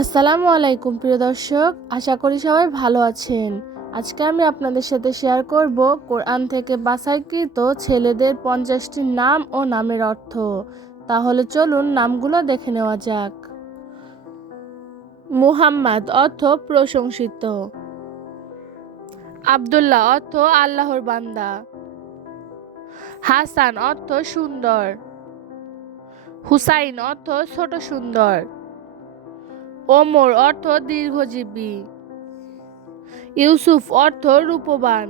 আসসালামু আলাইকুম প্রিয় দর্শক, আশা করি সবাই ভালো আছেন। আজকে আমি আপনাদের সাথে শেয়ার করব কোরআন থেকে বাছাইকৃত ছেলেদের 50টি নাম ও নামের অর্থ। তাহলে চলুন নামগুলো দেখে নেওয়া যাক। মুহাম্মদ অর্থ প্রশংসিত। আব্দুল্লাহ অর্থ আল্লাহর বান্দা। হাসান অর্থ সুন্দর। হুসাইন অর্থ ছোট সুন্দর। ওমর অর্থ দীর্ঘজীবী। ইউসুফ অর্থ রূপবান।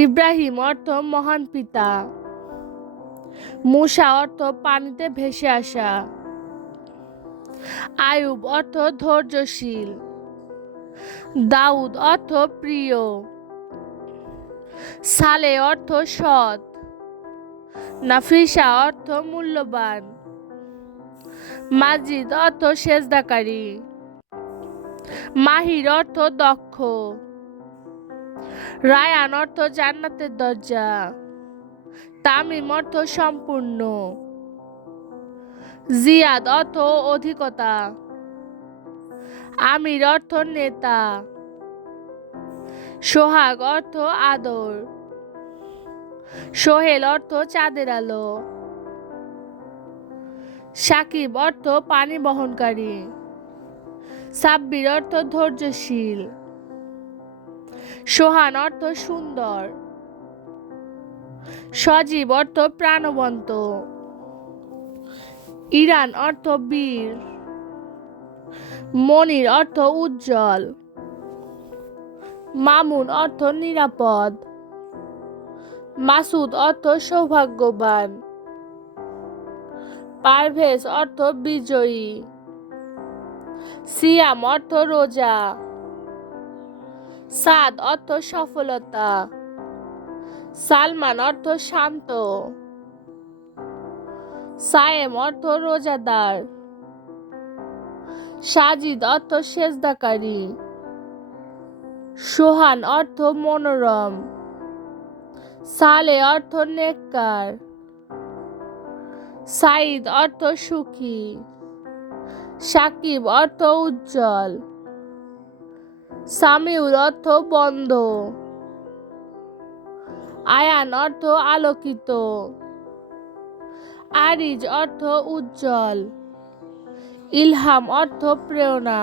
ইব্রাহিম অর্থ মহান পিতা। মূসা অর্থ পানিতে ভেসে আসা। আয়ুব অর্থ ধৈর্যশীল। দাউদ অর্থ প্রিয়। সালে অর্থ সৎ। নাফিসা অর্থ মূল্যবান। মাজিদ অর্থ সেজদাকারী। মাহির অর্থ দক্ষ। রায়ান অর্থ জান্নাতের দরজা। তামিম অর্থ সম্পূর্ণ। জিয়াদ অর্থ অধিকতা। আমির অর্থ নেতা। সোহাগ অর্থ আদর। সোহেল অর্থ চাঁদের আলো। সাকিব অর্থ পানি বহনকারী। সাব্বির অর্থ ধৈর্যশীল। সোহান অর্থ সুন্দর। সজীব অর্থ প্রাণবন্ত। ইরান অর্থ বীর। মনির অর্থ উজ্জ্বল। মামুন অর্থ নিরাপদ। মাসুদ অর্থ সৌভাগ্যবান। পারভেজ অর্থ বিজয়ী। সিয়াম অর্থ রোজা। সাদ অর্থ সফলতা। সালমান অর্থ শান্ত। সায়েম অর্থ রোজাদার। সাজিদ অর্থ সেজদাকারী। সোহান অর্থ মনোরম। সালে অর্থ নেককার। সাইদ অর্থ সুখী। সাকিব অর্থ উজ্জ্বল। সামিউল অর্থ বন্ধ। আয়ান অর্থ আলোকিত। আরিজ অর্থ উজ্জ্বল। ইলহাম অর্থ প্রেরণা।